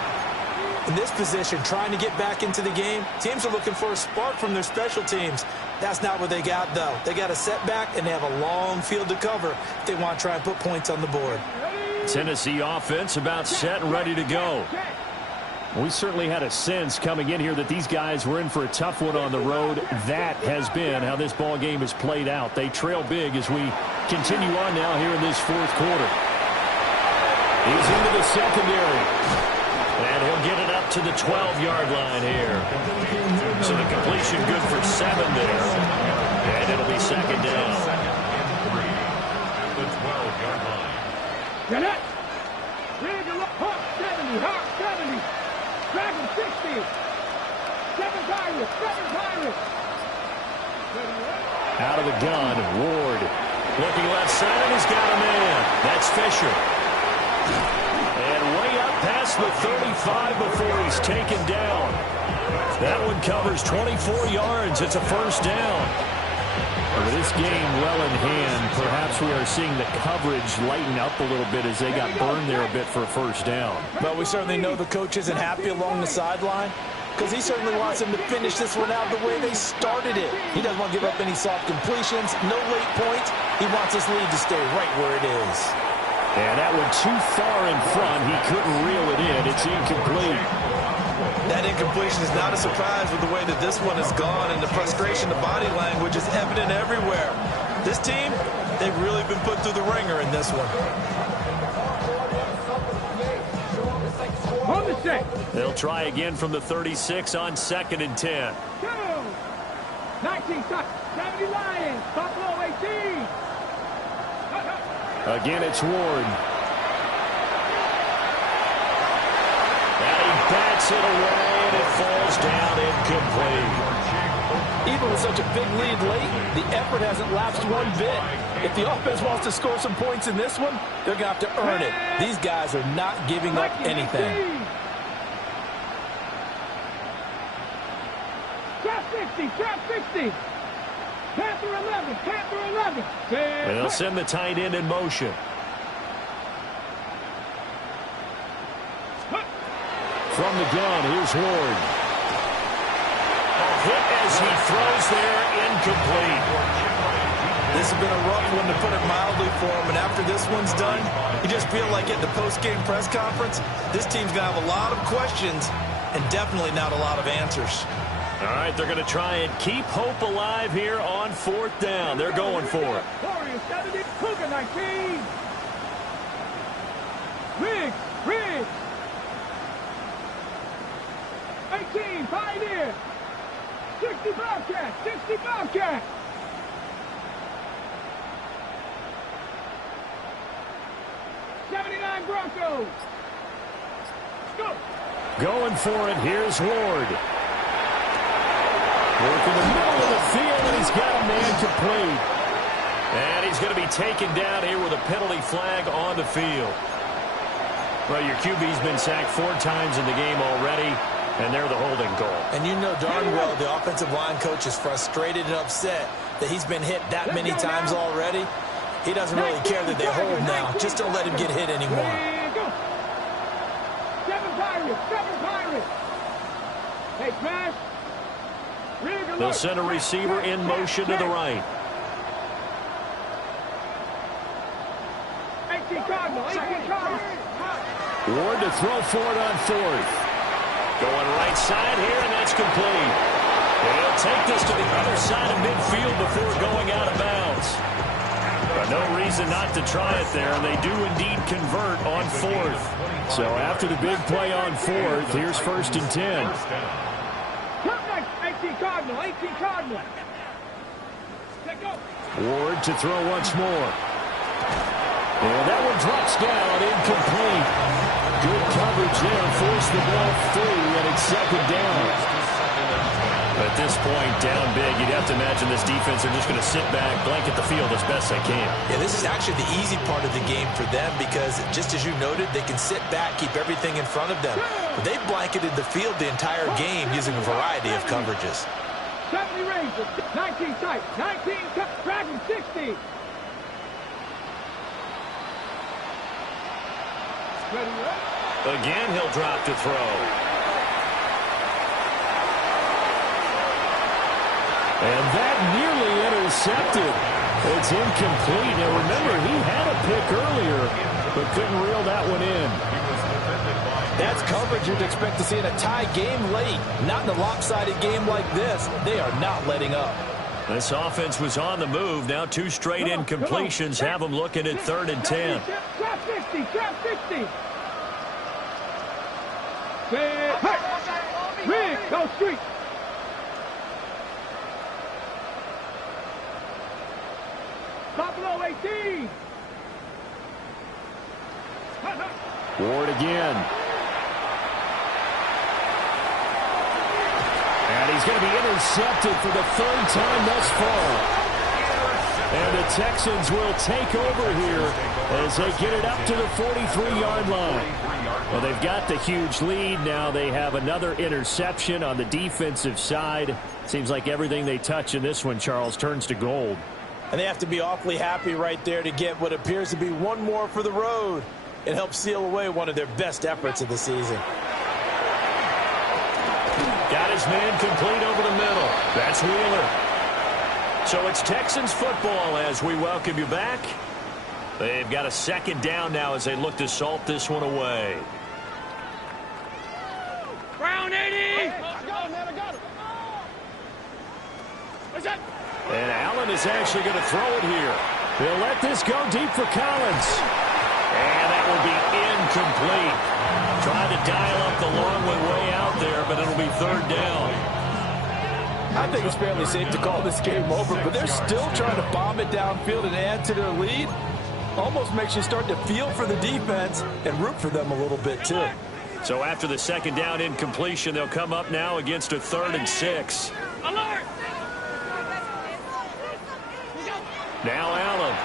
in this position, trying to get back into the game. Teams are looking for a spark from their special teams. That's not what they got, though. They got a setback, and they have a long field to cover if they want to try and put points on the board. Tennessee offense about set and ready to go. We certainly had a sense coming in here that these guys were in for a tough one on the road. That has been how this ball game has played out. They trail big as we continue on now here in this fourth quarter. He's into the secondary. And he'll get it up to the 12-yard line here. So the completion good for 7 there. And it'll be second down. At the 12-yard line. Get it. Here's a look. Hawk 70. Hawk 70. Dragon 60. 7 Pirates. 7 Pirates. Out of the gun, Ward. Looking left side, and he's got a man. That's Fisher. And way up past the 35 before he's taken down. That one covers 24 yards. It's a first down. With this game well in hand, perhaps we are seeing the coverage lighten up a little bit as they got burned there a bit for a first down. But we certainly know the coach isn't happy along the sideline because he certainly wants them to finish this one out the way they started it. He doesn't want to give up any soft completions, no late points. He wants this lead to stay right where it is. And that one too far in front. He couldn't reel it in. It's incomplete. That incompletion is not a surprise with the way that this one has gone, and the frustration, the body language is evident everywhere. This team, they've really been put through the ringer in this one. On the set. They'll try again from the 36 on 2nd and 10. Go. 19 touch. 70 Lions. Buffalo 18. Again, it's Ward. And he bats it away, and it falls down incomplete. Even with such a big lead late, the effort hasn't lapsed one bit. If the offense wants to score some points in this one, they're going to have to earn it. These guys are not giving up anything. Trap 60, trap 60. Panther 11, Panther 11. They'll send the tight end in motion. From the gun, here's Ward. A hit as he throws there, incomplete. This has been a rough one, to put it mildly, for him. And after this one's done, you just feel like at the post-game press conference, this team's going to have a lot of questions and definitely not a lot of answers. All right, they're going to try and keep hope alive here on 4th down. They're going for it. Warriors 70, Cougar 19. Riggs. 18, Pioneer. 60 Bobcat, 60 Bobcat. Broncos. Go. Going for it. Here's Ward. Working the middle of the field, and he's got a man complete. And he's going to be taken down here with a penalty flag on the field. Well, your QB's been sacked 4 times in the game already, and they're the holding call. And you know darn well the offensive line coach is frustrated and upset that he's been hit that many times already. He doesn't really care that they hold now. Just don't let him get hit anymore. Seven Pirates. Hey, Smash. They'll send a receiver in motion to the right. 18 Cardinal. Ward to throw for it on 4th. Going right side here, and that's complete. He'll take this to the other side of midfield before going out of bounds. But no reason not to try it there, and they do indeed convert on 4th. So after the big play on 4th, here's 1st and 10. 18 Cardinal. Ward to throw once more. And that one drops down, incomplete. Good coverage there, forced the ball through, and it's 2nd down. At this point, down big, you'd have to imagine this defense are just going to sit back, blanket the field as best they can. Yeah, this is actually the easy part of the game for them because, just as you noted, they can sit back, keep everything in front of them. But they've blanketed the field the entire game using a variety of coverages. 70 Rangers, 19 tight, 19 cut, Dragon 60. Again, he'll drop to throw. And that nearly intercepted. It's incomplete. Now remember, he had a pick earlier, but couldn't reel that one in. That's coverage you'd expect to see in a tie game late. Not in a lopsided game like this. They are not letting up. This offense was on the move. Now 2 straight incompletions have them looking at 3rd and 10. Trap 60, trap 60. Rig, go street. Buffalo 18. Ward again. And he's going to be intercepted for the 3rd time thus far. And the Texans will take over here as they get it up to the 43-yard line. Well, they've got the huge lead. Now they have another interception on the defensive side. Seems like everything they touch in this one, Charles, turns to gold. And they have to be awfully happy right there to get what appears to be one more for the road. It helps seal away one of their best efforts of the season. Got his man complete over the middle. That's Wheeler. So it's Texans football as we welcome you back. They've got a 2nd down now as they look to salt this one away. Brown 80. I got it. What's that? And Allen is actually going to throw it here. They'll let this go deep for Collins. And that will be incomplete. Trying to dial up the long one way out there, but it'll be third down. I think it's fairly safe to call this game over, but they're still trying to bomb it downfield and add to their lead. Almost makes you start to feel for the defense and root for them a little bit, too. So after the second down incompletion, they'll come up now against a 3rd and 6. Alert! Now Allen.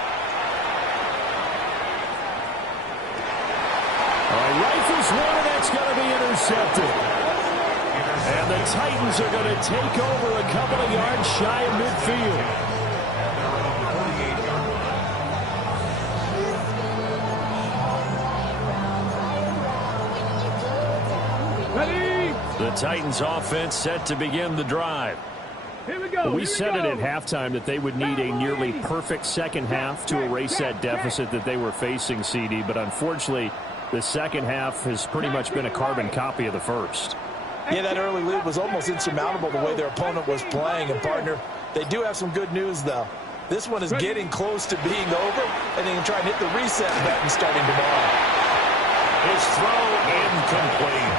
Rifles one, and that's going to be intercepted. And the Titans are going to take over a couple of yards shy of midfield. Ready? The Titans offense set to begin the drive. Here we go. We said it at halftime that they would need a nearly perfect second half to erase that deficit that they were facing, CD, but unfortunately, the second half has pretty much been a carbon copy of the first. Yeah, that early lead was almost insurmountable the way their opponent was playing. And, partner, they do have some good news, though. This one is getting close to being over, and they can try and hit the reset button starting tomorrow. His throw incomplete.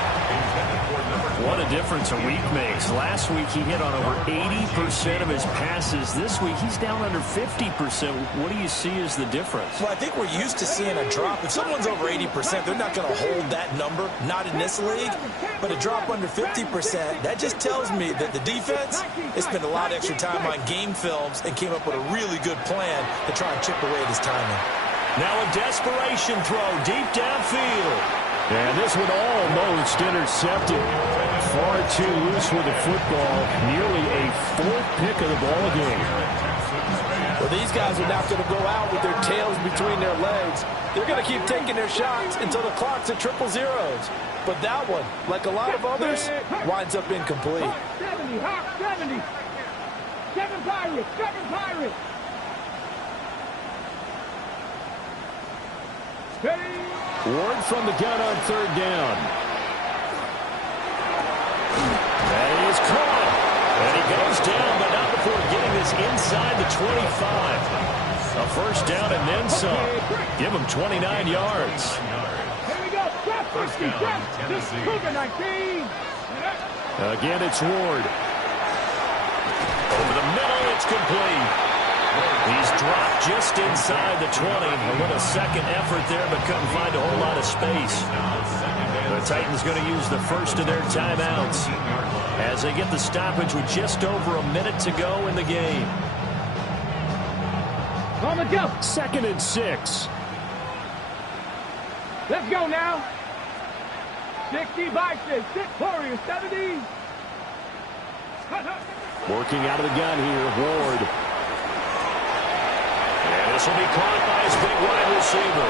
What a difference a week makes. Last week he hit on over 80% of his passes. This week he's down under 50%. What do you see as the difference? Well, I think we're used to seeing a drop. If someone's over 80%, they're not going to hold that number, not in this league. But a drop under 50%, that just tells me that the defense has spent a lot of extra time on game films and came up with a really good plan to try and chip away at his timing. Now a desperation throw deep downfield. And this one almost intercepted. Far too loose with the football. Nearly a 4th pick of the ball game. Well, these guys are not going to go out with their tails between their legs. They're going to keep taking their shots until the clock's at 000. But that one, like a lot of others, winds up incomplete. 70, Hawk 70. 7 Pirates, 7 Pirates. Ready? Ward from the gun on 3rd down. That is caught. And he goes down, but not before getting this inside the 25. A first down and then some. Give him 29 yards. Here we go. First down, Tennessee. Cougar 19. Again, it's Ward. Over the middle, it's complete. He's dropped just inside the 20. A little second effort there, but couldn't find a whole lot of space. The Titans going to use the first of their timeouts as they get the stoppage with just over a minute to go in the game. On the go. 2nd and 6. Let's go now. 60 Vikings, 6 Warriors, 70. Working out of the gun here, Ward. And this will be caught by his big wide receiver.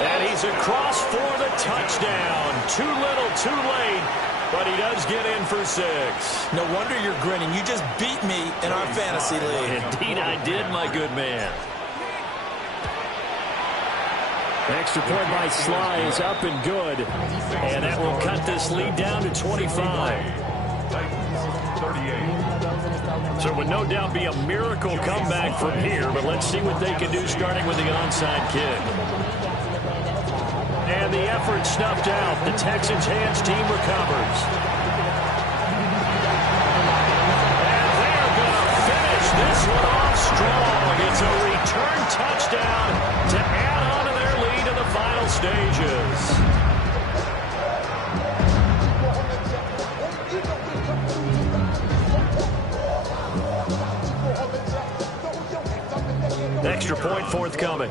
And he's across for the touchdown. Too little, too late. But he does get in for 6. No wonder you're grinning. You just beat me in our fantasy league. Indeed I did, my good man. Extra point by Sly is up and good. And that will cut this lead down to 25. 38. So it would no doubt be a miracle comeback from here, but let's see what they can do starting with the onside kick. And the effort snuffed out. The Texans' hands team recovers. And they're going to finish this one off strong. It's a return touchdown to add on to their lead in the final stages. Extra point forthcoming.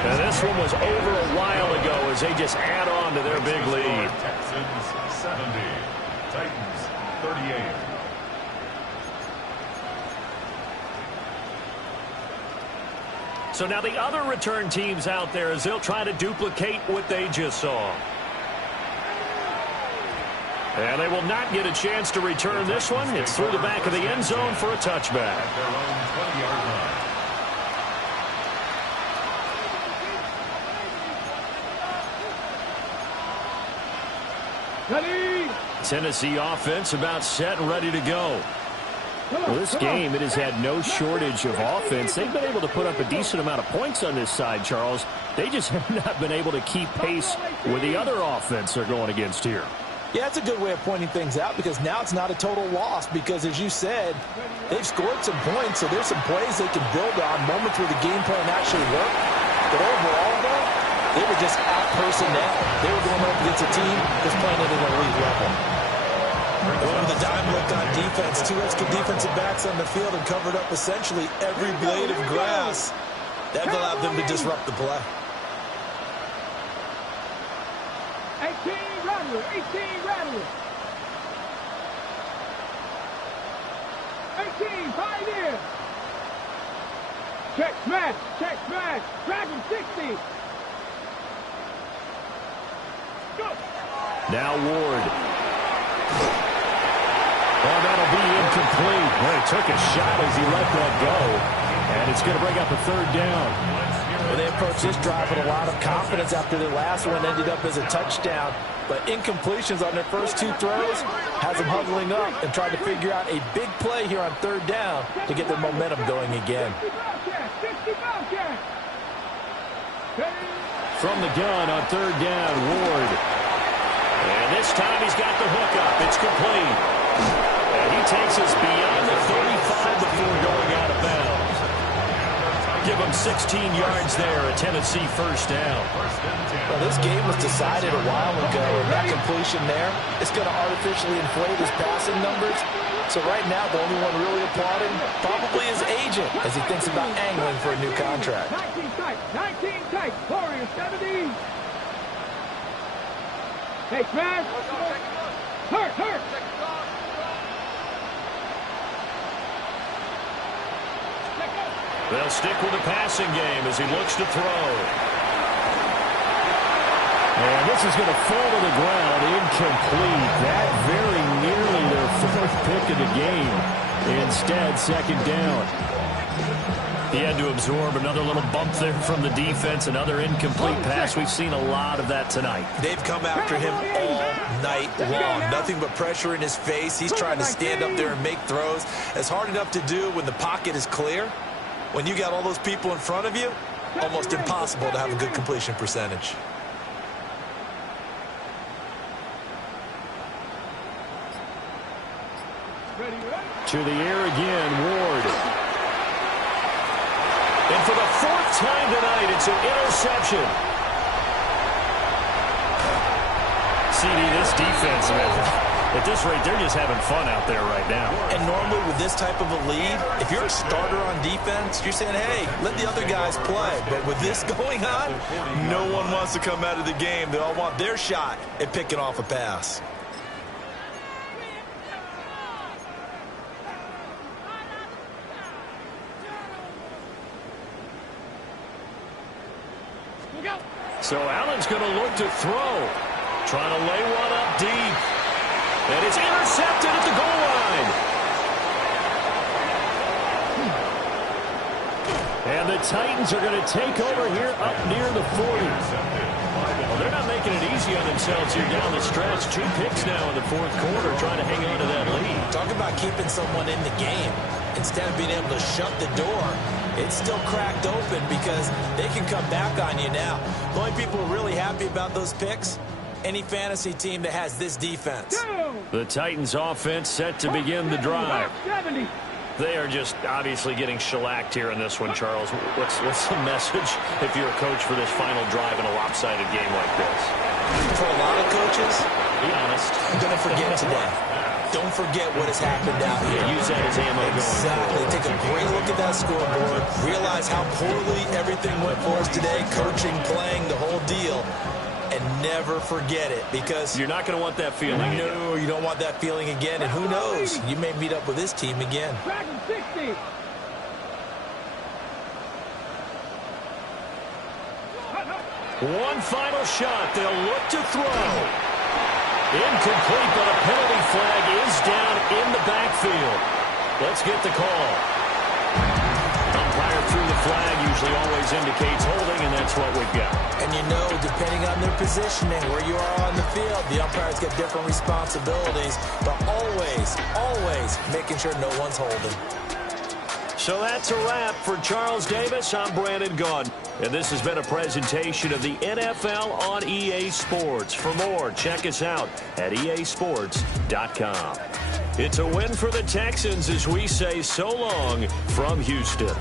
And this one was over a while ago as they just add on to their big lead. Texans 70, Titans 38. So now the other return teams out there as they'll try to duplicate what they just saw. And they will not get a chance to return this one. It's through the back of the end zone for a touchback. At their own 20-yard line. Ready? Tennessee offense about set and ready to go. Well, this game, it has had no shortage of offense. They've been able to put up a decent amount of points on this side, Charles. They just have not been able to keep pace with the other offense they're going against here. Yeah, that's a good way of pointing things out because now it's not a total loss because, as you said, they've scored some points, so there's some plays they can build on, moments where the game plan actually worked. But overall, though, they were just out-personnel. They were going up against a team that's playing at an elite level. Going with the dime look on defense, 2 extra defensive backs on the field and covered up essentially every blade of grass. That allowed them to disrupt the play. 18 Rattler, 18 Rattler. 18, 5 in. Check smash, Dragon 60. Go. Now Ward. Oh, that'll be incomplete. Well, he took a shot as he let that go. And it's going to bring up a 3rd down. Well, they approached this drive with a lot of confidence after the last one ended up as a touchdown. But incompletions on their first 2 throws has them huddling up and trying to figure out a big play here on 3rd down to get their momentum going again. From the gun on 3rd down, Ward. And this time he's got the hook up. It's complete. And he takes us beyond the 35 before going out of bounds. Give him 16 yards there, a Tennessee 1st down. Well, this game was decided a while ago, and that completion there is going to artificially inflate his passing numbers. So right now, the only one really applauding probably his agent as he thinks about angling for a new contract. 19 tight, Warriors 70. Hey, smash. Hurt. They'll stick with the passing game as he looks to throw. And this is going to fall to the ground, incomplete. That very nearly their 4th pick of the game. Instead, 2nd down. He had to absorb another little bump there from the defense, another incomplete pass. We've seen a lot of that tonight. They've come after him all night long. Nothing but pressure in his face. He's trying to stand up there and make throws. It's hard enough to do when the pocket is clear. When you got all those people in front of you, almost impossible to have a good completion percentage. To the air again, Ward. And for the 4th time tonight, it's an interception. CD, this defense, man. At this rate, they're just having fun out there right now. And normally with this type of a lead, if you're a starter on defense, you're saying, hey, let the other guys play. But with this going on, no one wants to come out of the game. They all want their shot at picking off a pass. So Allen's going to look to throw. Trying to lay one up deep. And it's intercepted at the goal line. And the Titans are going to take over here up near the 40. Well, they're not making it easy on themselves here down the stretch. 2 picks now in the 4th quarter trying to hang on to that lead. Talk about keeping someone in the game. Instead of being able to shut the door, it's still cracked open because they can come back on you now. The only people really happy about those picks, any fantasy team that has this defense. The Titans offense set to begin the drive. 70. They are just obviously getting shellacked here in this one, Charles. What's the message if you're a coach for this final drive in a lopsided game like this? For a lot of coaches, be honest, I'm going to forget today. Don't forget what has happened out here. Use that as ammo. Exactly. Take a great look at that scoreboard. Realize how poorly everything went for us today. Coaching, playing, the whole deal. And never forget it, because you're not going to want that feeling. No, you don't want that feeling again. And who knows? You may meet up with this team again. Dragon 60. One final shot. They'll look to throw. Incomplete, but a penalty flag is down in the backfield. Let's get the call. Umpire through the flag usually always indicates holding, and that's what we've got. And you know, depending on their positioning, where you are on the field, the umpires get different responsibilities. But always, always plays, making sure no one's holding. So that's a wrap for Charles Davis. I'm Brandon Gaudin. And this has been a presentation of the NFL on EA Sports. For more, check us out at easports.com. It's a win for the Texans as we say so long from Houston.